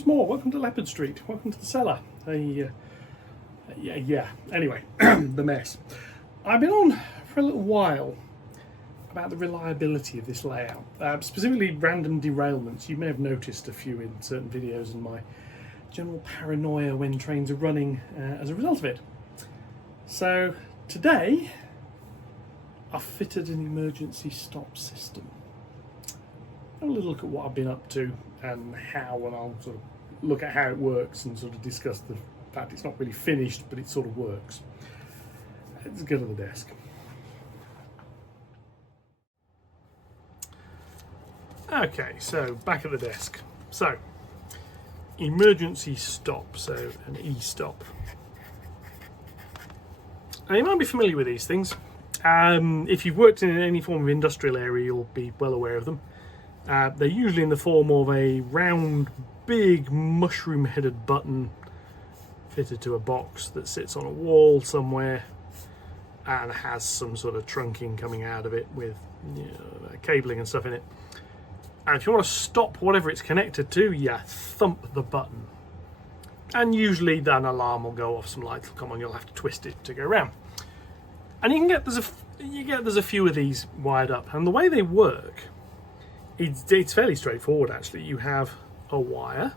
once more. Welcome to Leopard Street. Welcome to the cellar. Anyway, the mess. I've been on for a little while about the reliability of this layout, specifically random derailments. You may have noticed a few in certain videos and my general paranoia when trains are running as a result of it. So today I've fitted an emergency stop system. Have a little look at what I've been up to and how, and I'll sort of look at how it works and sort of discuss the fact it's not really finished, but it sort of works. Let's go to the desk. Okay, so back at the desk. So, emergency stop, so an e-stop. Now you might be familiar with these things. If you've worked in any form of industrial area, you'll be well aware of them. They're usually in the form of a round, big, mushroom-headed button fitted to a box that sits on a wall somewhere and has some sort of trunking coming out of it with cabling and stuff in it. And if you want to stop whatever it's connected to, you thump the button. And usually then an alarm will go off, some lights will come on, you'll have to twist it to go around. And you can get, there's a few of these wired up. And the way they work, it's fairly straightforward actually. You have a wire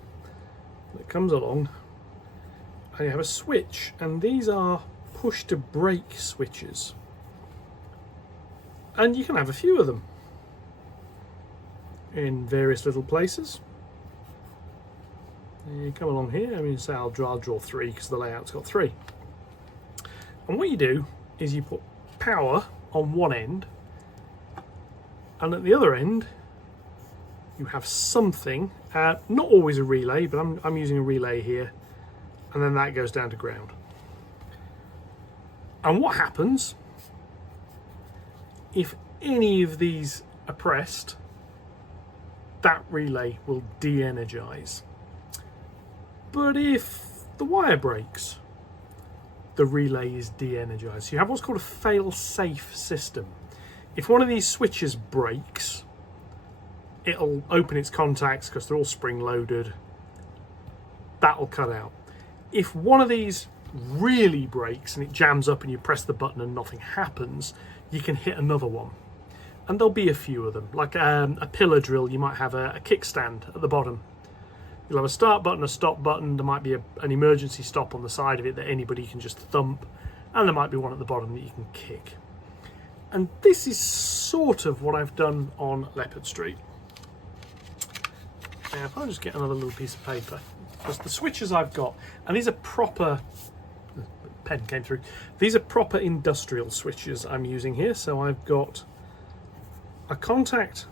that comes along and you have a switch, and these are push to brake switches. And you can have a few of them in various little places. You come along here, say I'll draw 3 because the layout's got 3. And what you do is you put power on one end, and at the other end you have something, not always a relay, but I'm using a relay here, and then that goes down to ground. And what happens if any of these are pressed, that relay will de-energize. But if the wire breaks, the relay is de-energized. So you have what's called a fail-safe system. If one of these switches breaks, it'll open its contacts because they're all spring-loaded. That'll cut out. If one of these really breaks and it jams up and you press the button and nothing happens, you can hit another one. And there'll be a few of them. Like a pillar drill, you might have a kickstand at the bottom. You'll have a start button, a stop button. There might be an emergency stop on the side of it that anybody can just thump. And there might be one at the bottom that you can kick. And this is sort of what I've done on Leopard Street. Now, if I just get another little piece of paper, because the switches I've got, and these are proper, the pen came through, these are proper industrial switches I'm using here. So I've got a contact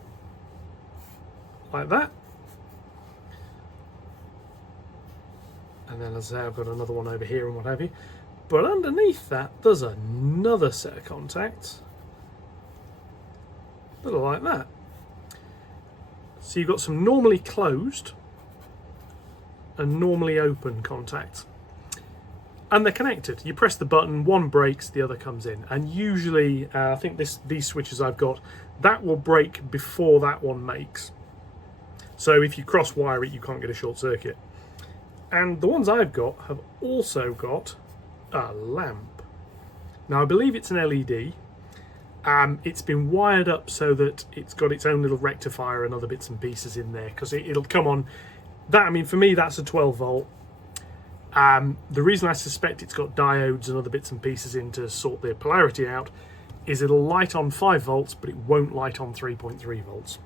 like that, and then as I say, I've got another one over here and what have you, but underneath that there's another set of contacts that are like that. So you've got some normally closed and normally open contacts, and they're connected. You press the button, one breaks, the other comes in. And usually, I think these switches I've got, that will break before that one makes. So if you cross wire it, you can't get a short circuit. And the ones I've got have also got a lamp. Now I believe it's an LED. It's been wired up so that it's got its own little rectifier and other bits and pieces in there, because it'll come on. That, for me, that's a 12 volt. The reason I suspect it's got diodes and other bits and pieces in to sort the polarity out is it'll light on 5 volts, but it won't light on 3.3 volts.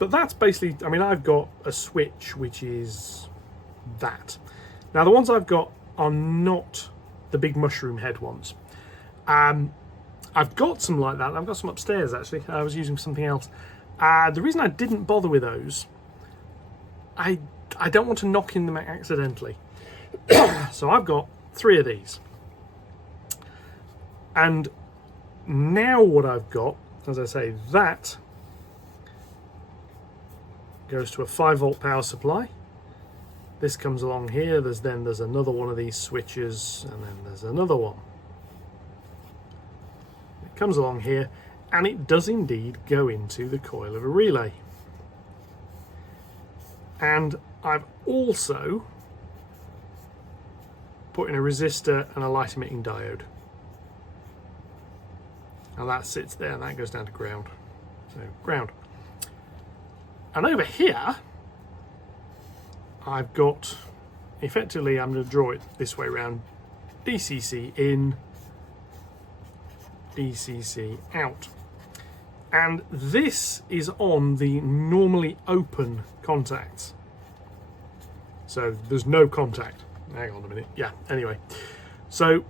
But that's basically, I've got a switch which is that. Now the ones I've got are not the big mushroom head ones. I've got some like that. I've got some upstairs actually. I was using something else. The reason I didn't bother with those, I don't want to knock in them accidentally. So I've got 3 of these. And now what I've got, as I say, that goes to a 5 volt power supply. This comes along here. There's another one of these switches, and then there's another one. It comes along here, and it does indeed go into the coil of a relay. And I've also put in a resistor and a light emitting diode. And that sits there, and that goes down to ground. So ground. And over here, I've got, effectively, I'm going to draw it this way around, DCC in, DCC out. And this is on the normally open contacts. So there's no contact. Hang on a minute. Yeah, anyway. So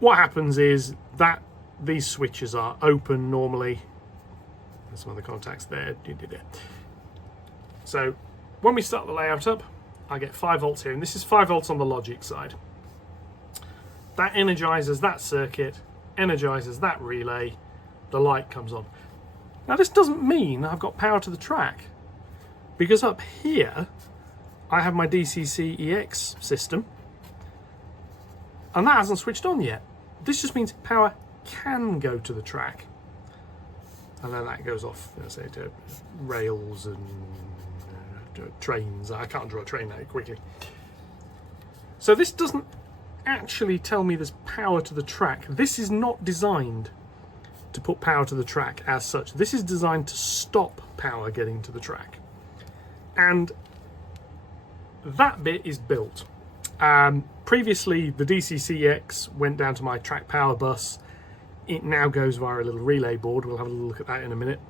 what happens is that these switches are open normally. There's some other contacts there. So when we start the layout up, I get 5 volts here, and this is 5 volts on the logic side. That energizes that circuit, energizes that relay, the light comes on. Now this doesn't mean I've got power to the track, because up here I have my DCC-EX system, and that hasn't switched on yet. This just means power can go to the track, and then that goes off, say, to rails and trains. I can't draw a train out quickly. So this doesn't actually tell me there's power to the track. This is not designed to put power to the track as such. This is designed to stop power getting to the track. And that bit is built. Previously, the DCC-EX went down to my track power bus. It now goes via a little relay board. We'll have a look at that in a minute.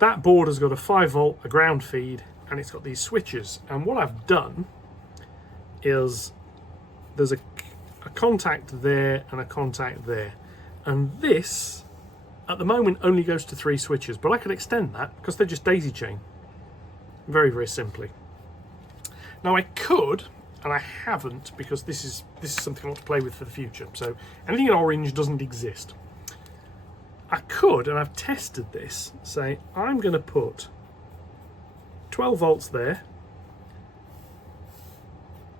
That board has got a 5 volt, a ground feed, and it's got these switches. And what I've done is there's a contact there and a contact there. And this, at the moment, only goes to 3 switches, but I could extend that because they're just daisy chain. Very, very simply. Now I could, and I haven't, because this is something I want to play with for the future. So anything in orange doesn't exist. I could, and I've tested this, say I'm going to put 12 volts there.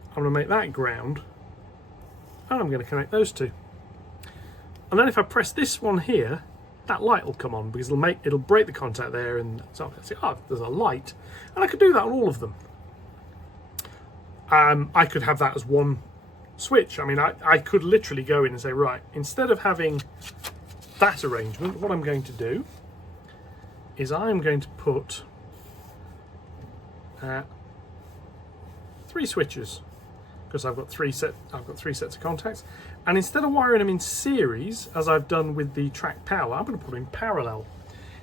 I'm going to make that ground, and I'm going to connect those two. And then if I press this one here, that light will come on, because it'll break the contact there, and so I'll say, oh, there's a light. And I could do that on all of them. I could have that as one switch. I mean, I could literally go in and say, right, instead of having that arrangement, what I'm going to do is I'm going to put 3 switches, because I've got three sets of contacts, and instead of wiring them in series as I've done with the track power, I'm going to put them in parallel.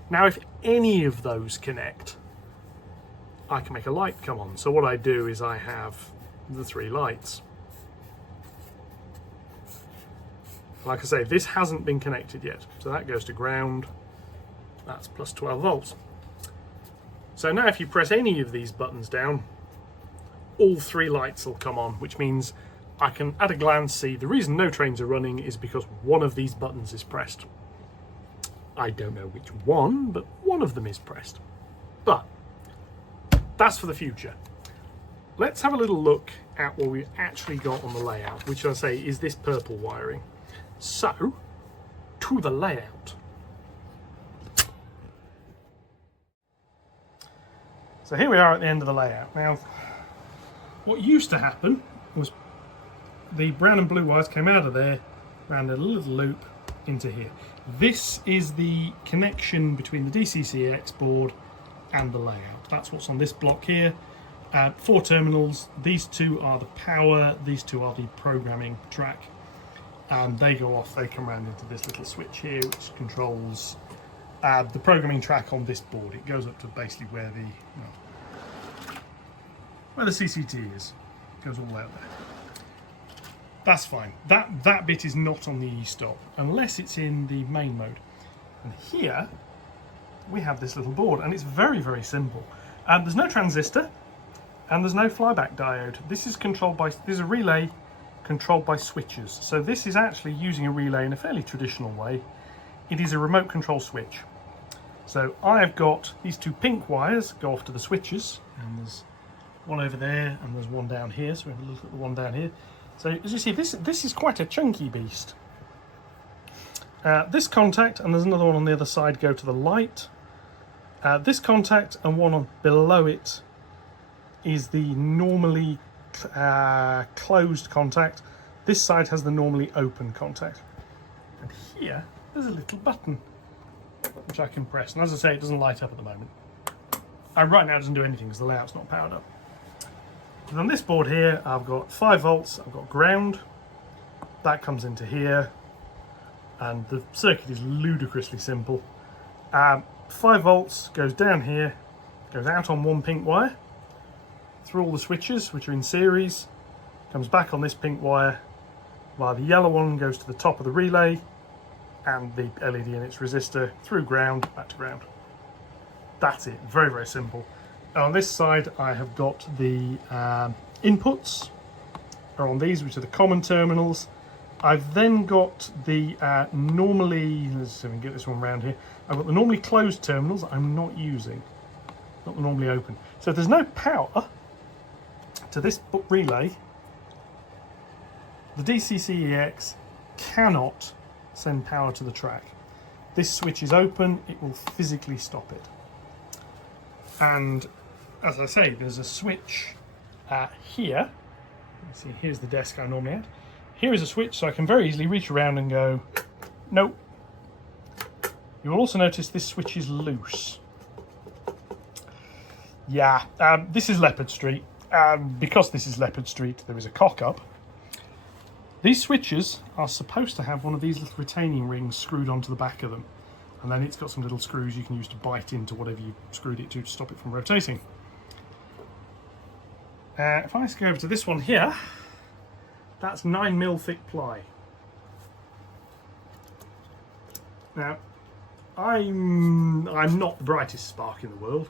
Now if any of those connect, I can make a light come on. So what I do is I have the 3 lights. Like I say, this hasn't been connected yet, so that goes to ground. That's plus 12 volts. So now if you press any of these buttons down, all 3 lights will come on, which means I can at a glance see the reason no trains are running is because one of these buttons is pressed. I don't know which one, but one of them is pressed. But that's for the future. Let's have a little look at what we actually got on the layout, which I say is this purple wiring. So, to the layout. So here we are at the end of the layout. Now, what used to happen was the brown and blue wires came out of there, ran a little loop into here. This is the connection between the DCC-EX board and the layout. That's what's on this block here. 4 terminals. These 2 are the power, these 2 are the programming track. They go off, they come around into this little switch here, which controls the programming track on this board. It goes up to basically where the CCT is. It goes all the way up there. That's fine. That bit is not on the e-stop unless it's in the main mode. And here we have this little board, and it's very, very simple. There's no transistor, and there's no flyback diode. This is a relay controlled by switches. So this is actually using a relay in a fairly traditional way. It is a remote control switch. So I have got these 2 pink wires go off to the switches, and there's one over there and there's one down here. So we have a look at the one down here. So as you see, this is quite a chunky beast. This contact and there's another one on the other side go to the light. This contact and one on below it is the normally closed contact. This side has the normally open contact. And here, there's a little button which I can press. And as I say, it doesn't light up at the moment. Right now it doesn't do anything because the layout's not powered up. And on this board here, I've got 5 volts, I've got ground. That comes into here. And the circuit is ludicrously simple. 5 volts goes down here, goes out on one pink wire, through all the switches, which are in series, comes back on this pink wire, while the yellow one goes to the top of the relay, and the LED in its resistor, through ground, back to ground. That's it, very, very simple. And on this side, I have got the inputs, are on these, which are the common terminals. I've then got the normally, let's see if we can get this one round here. I've got the normally closed terminals that I'm not using, not the normally open. So if there's no power to this relay, the DCCEX cannot send power to the track. This switch is open, it will physically stop it. And as I say, there's a switch here. Let's see, here's the desk I normally had. Here is a switch, so I can very easily reach around and go, nope. You will also notice this switch is loose. Yeah, this is Leopard Street. Because this is Leopard Street, there is a cock-up. These switches are supposed to have one of these little retaining rings screwed onto the back of them. And then it's got some little screws you can use to bite into whatever you screwed it to stop it from rotating. If I go over to this one here, that's 9mm thick ply. Now, I'm not the brightest spark in the world,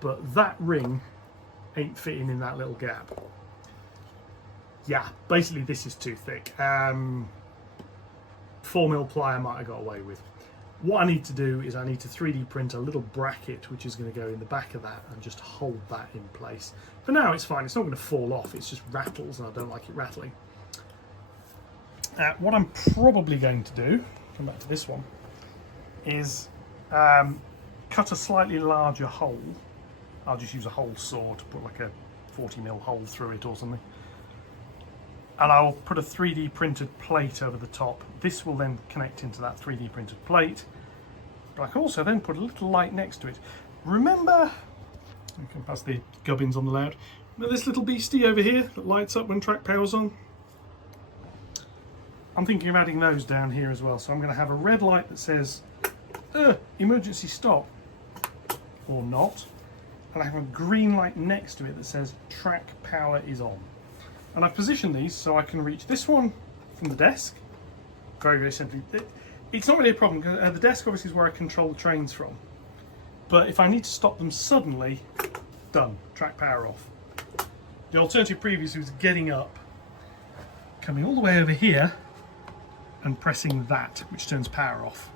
but that ring ain't fitting in that little gap. Yeah, basically this is too thick. 4mm ply I might have got away with. What I need to do is I need to 3D print a little bracket which is going to go in the back of that and just hold that in place. For now it's fine, it's not going to fall off, it's just rattles and I don't like it rattling. What I'm probably going to do, come back to this one, is cut a slightly larger hole. I'll just use a hole saw to put like a 40mm hole through it or something. And I'll put a 3D printed plate over the top. This will then connect into that 3D printed plate. But I can also then put a little light next to it. Remember, I can pass the gubbins on the loud. Remember this little beastie over here that lights up when track power's on? I'm thinking of adding those down here as well. So I'm going to have a red light that says emergency stop or not. And I have a green light next to it that says track power is on. And I've positioned these so I can reach this one from the desk. Very, very simply. It's not really a problem because the desk obviously is where I control the trains from. But if I need to stop them suddenly, done, track power off. The alternative previously was getting up, coming all the way over here and pressing that, which turns power off.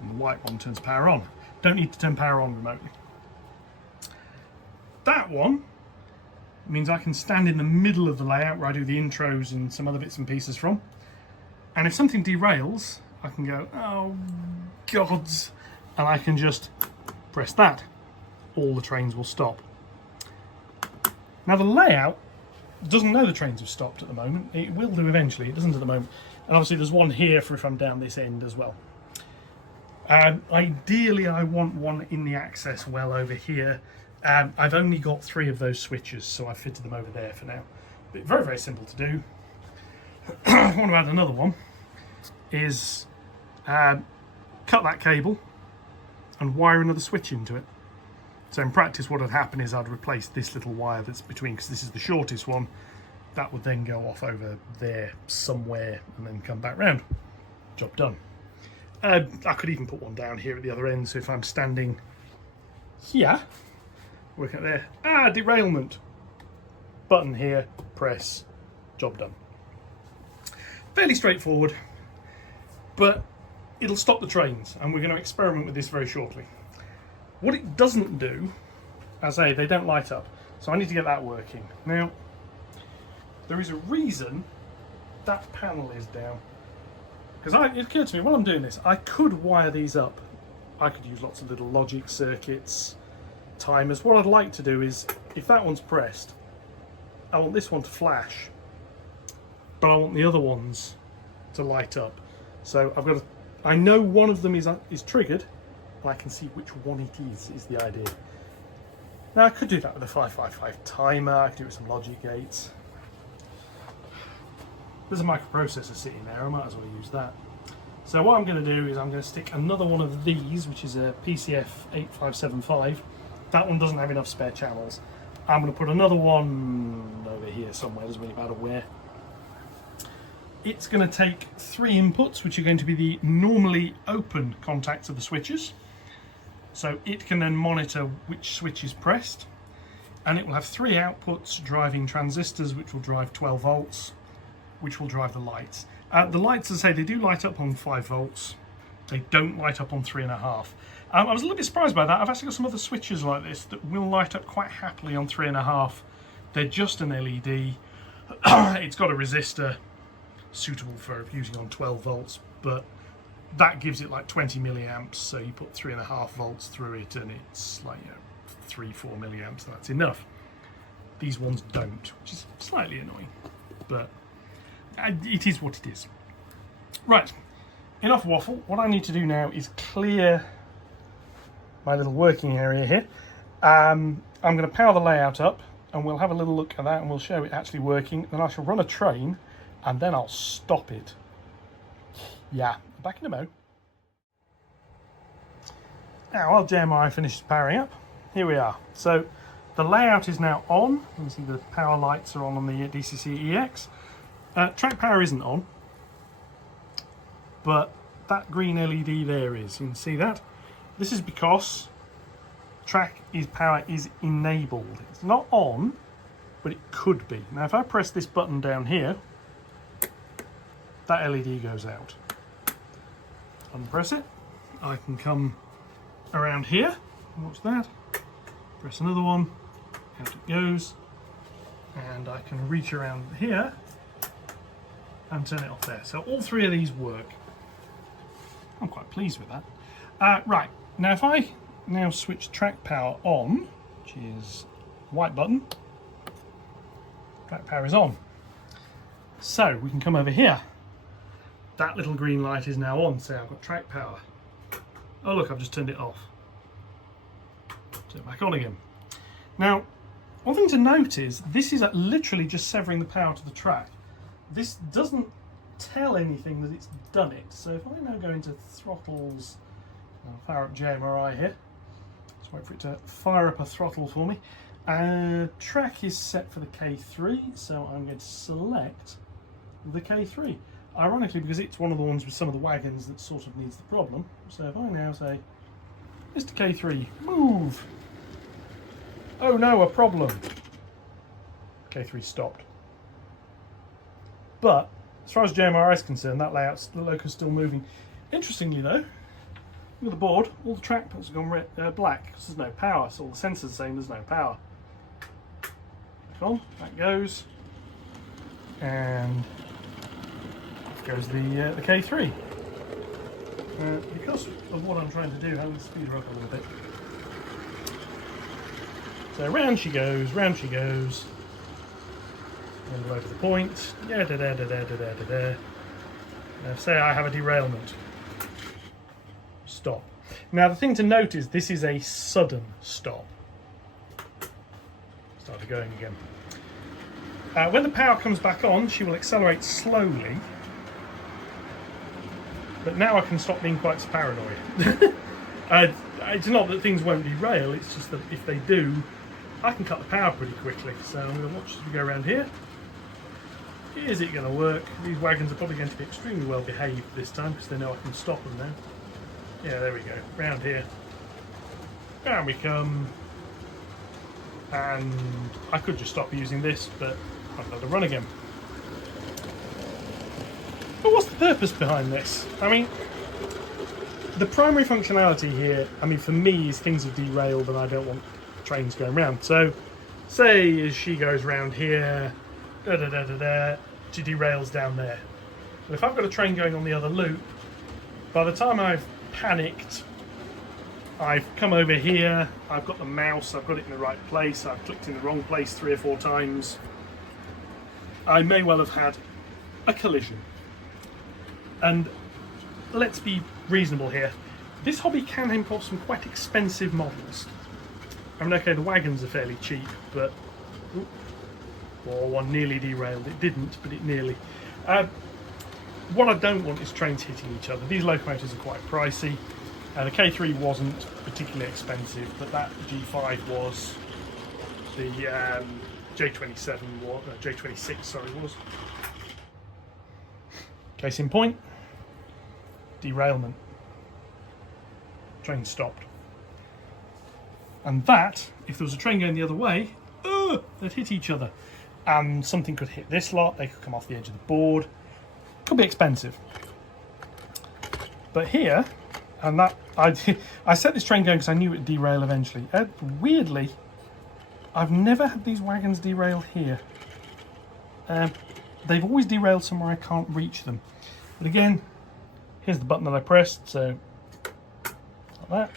And the white one turns power on. Don't need to turn power on remotely. That one means I can stand in the middle of the layout where I do the intros and some other bits and pieces from. And if something derails, I can go, oh gods, and I can just press that. All the trains will stop. Now the layout doesn't know the trains have stopped at the moment. It will do eventually, it doesn't at the moment. And obviously there's one here for if I'm down this end as well. Ideally I want one in the access well over here. I've only got 3 of those switches, so I've fitted them over there for now. But very, very simple to do. If I want to add another one, is cut that cable and wire another switch into it. So in practice what would happen is I'd replace this little wire that's between, because this is the shortest one. That would then go off over there somewhere and then come back round. Job done. I could even put one down here at the other end, so if I'm standing here, work out there, derailment, button here, press, job done. Fairly straightforward, but it'll stop the trains, and we're going to experiment with this very shortly. What it doesn't do, as I say, they don't light up, so I need to get that working. Now, there is a reason that panel is down, because it occurred to me while I'm doing this, I could wire these up. I could use lots of little logic circuits, timers. What I'd like to do is if that one's pressed, I want this one to flash, but I want the other ones to light up. So I've got to, I know one of them is triggered, and I can see which one it is the idea. Now I could do that with a 555 timer, I could do it with some logic gates. There's a microprocessor sitting there, I might as well use that. So what I'm going to do is I'm going to stick another one of these, which is a PCF 8575. That one doesn't have enough spare channels. I'm going to put another one over here somewhere, doesn't really matter where. It's going to take 3 inputs, which are going to be the normally open contacts of the switches. So it can then monitor which switch is pressed. And it will have 3 outputs driving transistors, which will drive 12 volts, which will drive the lights. The lights, as I say, they do light up on 5 volts. They don't light up on 3.5. I was a little bit surprised by that. I've actually got some other switches like this that will light up quite happily on 3.5. They're just an LED. It's got a resistor suitable for using on 12 volts, but that gives it like 20 milliamps. So you put 3.5 volts through it, and it's like 3-4 milliamps. That's enough. These ones don't, which is slightly annoying, but it is what it is. Right, enough waffle. What I need to do now is clear my little working area here. I'm going to power the layout up, and we'll have a little look at that, and we'll show it actually working. Then I shall run a train, and then I'll stop it. Yeah, back in a mo. Now, while JMI finishes powering up, here we are. So the layout is now on. You can see the power lights are on the DCC EX. Track power isn't on, but that green LED there is. You can see that. This is because track power is enabled. It's not on, but it could be. Now, if I press this button down here, that LED goes out. Unpress it. I can come around here. Watch that. Press another one. Out it goes. And I can reach around here and turn it off there. So all 3 of these work. I'm quite pleased with that. Right, now if I now switch track power on, which is white button, track power is on. So we can come over here. That little green light is now on, so I've got track power. Oh look, I've just turned it off. Turn it back on again. Now, one thing to note is this is literally just severing the power to the track. This doesn't tell anything that it's done it. So if I now go into throttles, I'll fire up JMRI here. Just wait for it to fire up a throttle for me. Track is set for the K3, so I'm going to select the K3. Ironically, because it's one of the ones with some of the wagons that sort of needs the problem. So if I now say, Mr. K3, move. Oh no, a problem. K3 stopped. But as far as JMRI is concerned, that the locus still moving. Interestingly though, look at the board, all the track has gone black because there's no power. So all the sensors are saying there's no power. Back on, that goes. And off goes the K3. Because of what I'm trying to do, I'm going to speed her up a little bit. So round she goes, round she goes. All the way to the point. Yeah, da da da da da da da. Now say I have a derailment. Stop. Now the thing to note is this is a sudden stop. Started going again. When the power comes back on, she will accelerate slowly. But now I can stop being quite paranoid. It's not that things won't derail, it's just that if they do, I can cut the power pretty quickly. So I'm going to watch as we go around here. Is it going to work? These wagons are probably going to be extremely well behaved this time because they know I can stop them now. Yeah, there we go. Round here. Down we come. And I could just stop using this, but I've got to run again. But what's the purpose behind this? I mean, the primary functionality here, I mean, for me, is things have derailed and I don't want trains going round. So, say as she goes round here, da da da da da, she derails down there. But if I've got a train going on the other loop, by the time I've panicked I've come over here, I've got the mouse, I've got it in the right place, I've clicked in the wrong place 3 or 4 times. I may well have had a collision. And let's be reasonable here. This hobby can import some quite expensive models. I mean, okay, the wagons are fairly cheap, but... Oh, one nearly derailed. It didn't, but it nearly. What I don't want is trains hitting each other. These locomotives are quite pricey. The K3 wasn't particularly expensive, but that G5 was. The J27 was. J26, sorry, was. Case in point. Derailment. Train stopped. And that, if there was a train going the other way, they'd hit each other. And something could hit this lot, they could come off the edge of the board. Could be expensive. But here, and that I set this train going because I knew it would derail eventually. Weirdly, I've never had these wagons derail here. They've always derailed somewhere I can't reach them. But again, here's the button that I pressed, so like that.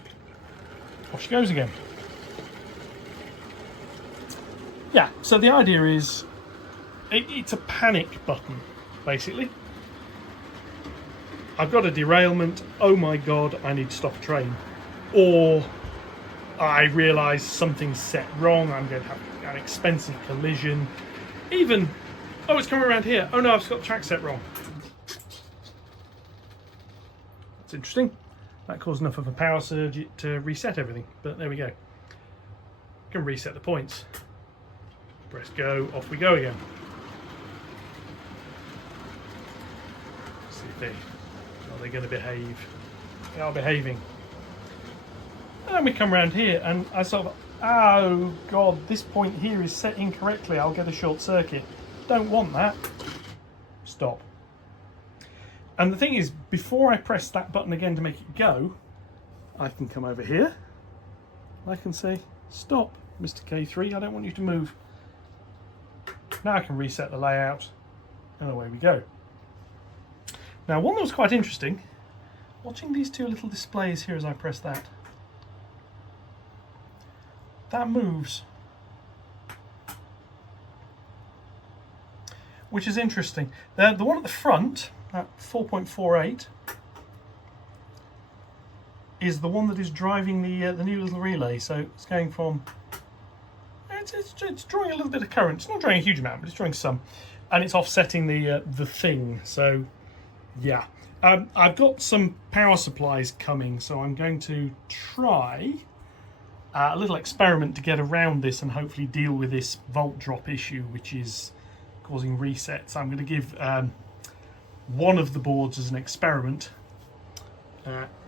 Off she goes again. Yeah, so the idea is it's a panic button, basically. I've got a derailment, oh my god, I need to stop a train. Or I realise something's set wrong, I'm going to have an expensive collision. Even, oh, it's coming around here, oh no, I've got the track set wrong. That's interesting. That caused enough of a power surge to reset everything, but there we go. Can reset the points. Press go, off we go again. See if are they going to behave? They are behaving. And we come around here and I sort of, oh god, this point here is set incorrectly, I'll get a short circuit. Don't want that. Stop. And the thing is, before I press that button again to make it go, I can come over here. I can say, stop, Mr. K3, I don't want you to move. Now I can reset the layout, and away we go. Now, one that was quite interesting, watching these two little displays here as I press that. That moves. Which is interesting. The one at the front, at 4.48, is the one that is driving the new little relay. So it's going from... It's drawing a little bit of current. It's not drawing a huge amount, but it's drawing some, and it's offsetting the thing. So, yeah, I've got some power supplies coming, so I'm going to try a little experiment to get around this and hopefully deal with this volt drop issue, which is causing resets. I'm going to give one of the boards as an experiment.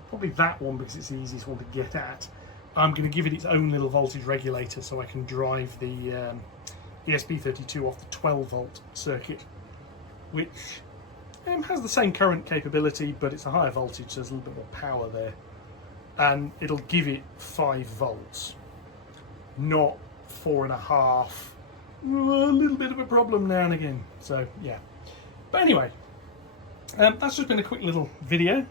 Probably that one because it's the easiest one to get at. I'm going to give it its own little voltage regulator so I can drive the ESP32 off the 12 volt circuit, which has the same current capability, but it's a higher voltage, so there's a little bit more power there. And it'll give it 5 volts, not 4.5. A little bit of a problem now and again, so yeah. But anyway, that's just been a quick little video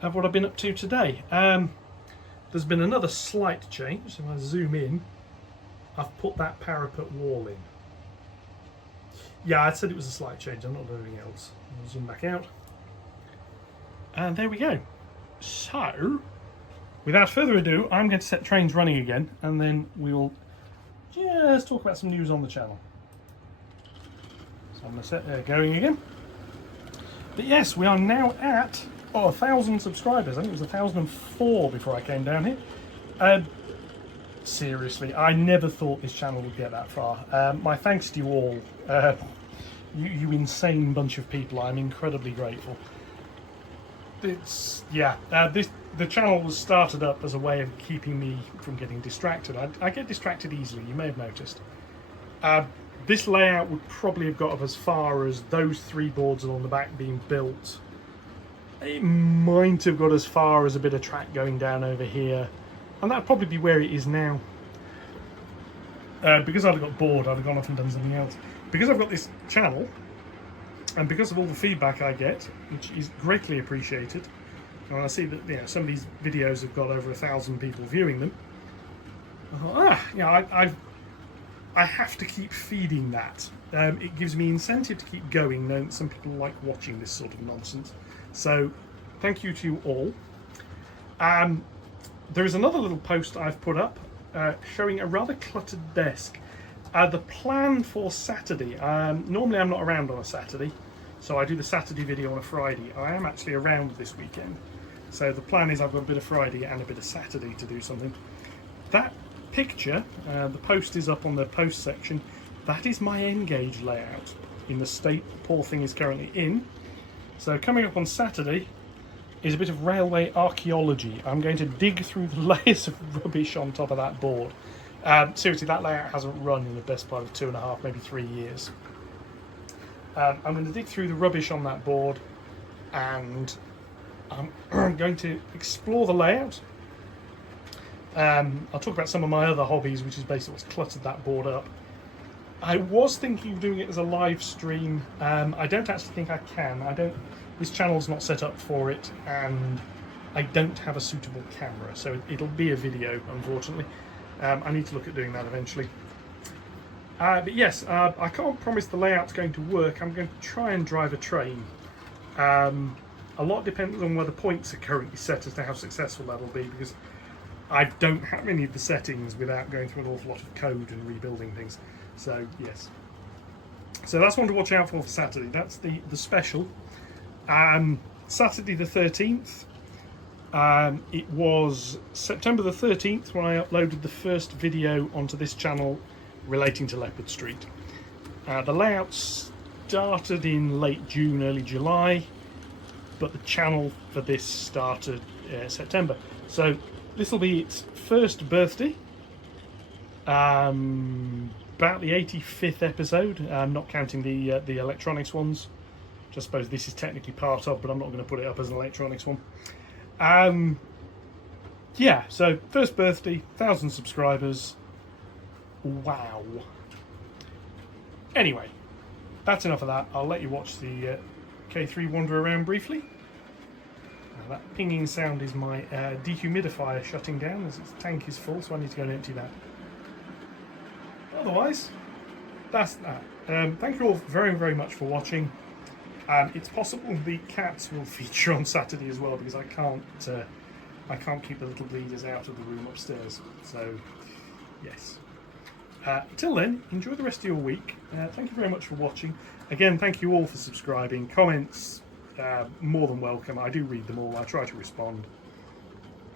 of what I've been up to today. There's been another slight change, so if I zoom in, I've put that parapet wall in. Yeah, I said it was a slight change, I'm not doing anything else. I'll zoom back out. And there we go. So, without further ado, I'm going to set trains running again, and then we will just talk about some news on the channel. So I'm going to set there going again. But yes, we are now at 1,000 subscribers. I think it was 1,004 before I came down here. Seriously, I never thought this channel would get that far. My thanks to you all, you insane bunch of people. I'm incredibly grateful. It's the channel was started up as a way of keeping me from getting distracted. I get distracted easily, you may have noticed. This layout would probably have got up as far as those 3 boards along the back being built. It might have got as far as a bit of track going down over here, and that'd probably be where it is now. Because I'd have got bored, I'd have gone off and done something else. Because I've got this channel, and because of all the feedback I get, which is greatly appreciated, And I see that some of these videos have got over 1,000 people viewing them. I thought, I have to keep feeding that. It gives me incentive to keep going, knowing that some people like watching this sort of nonsense. So, thank you to you all. There is another little post I've put up showing a rather cluttered desk. The plan for Saturday. Normally I'm not around on a Saturday, so I do the Saturday video on a Friday. I am actually around this weekend. So the plan is I've got a bit of Friday and a bit of Saturday to do something. That picture, the post is up on the post section. That is my N-gauge layout in the state the poor thing is currently in. So coming up on Saturday is a bit of railway archaeology. I'm going to dig through the layers of rubbish on top of that board. Seriously, that layout hasn't run in the best part of 2.5, maybe 3 years. I'm going to dig through the rubbish on that board, and I'm going to explore the layout. I'll talk about some of my other hobbies, which is basically what's cluttered that board up. I was thinking of doing it as a live stream. I don't actually think I can. This channel's not set up for it, and I don't have a suitable camera, so it'll be a video, unfortunately. I need to look at doing that eventually. But yes, I can't promise the layout's going to work. I'm going to try and drive a train. A lot depends on where the points are currently set as to how successful that'll be, because I don't have any of the settings without going through an awful lot of code and rebuilding things. So yes. So that's one to watch out for Saturday. That's the special. Saturday the 13th. It was September the 13th when I uploaded the first video onto this channel relating to Leopard Street. The layout started in late June, early July, but the channel for this started September. So this will be its first birthday. About the 85th episode, not counting the electronics ones, which I suppose this is technically part of, but I'm not going to put it up as an electronics one. Yeah, so first birthday, 1,000 subscribers. Wow. Anyway, that's enough of that. I'll let you watch the K3 wander around briefly. That pinging sound is my dehumidifier shutting down as its tank is full, so I need to go and empty that. Otherwise, that's that. Thank you all very, very much for watching. It's possible the cats will feature on Saturday as well, because I can't keep the little bleeders out of the room upstairs. So, yes. Till then, enjoy the rest of your week. Thank you very much for watching. Again, thank you all for subscribing. Comments, more than welcome. I do read them all. I try to respond.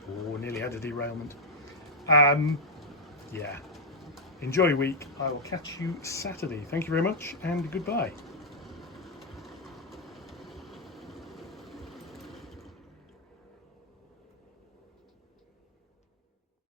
Oh, nearly had a derailment. Yeah. Enjoy your week. I will catch you Saturday. Thank you very much, and goodbye.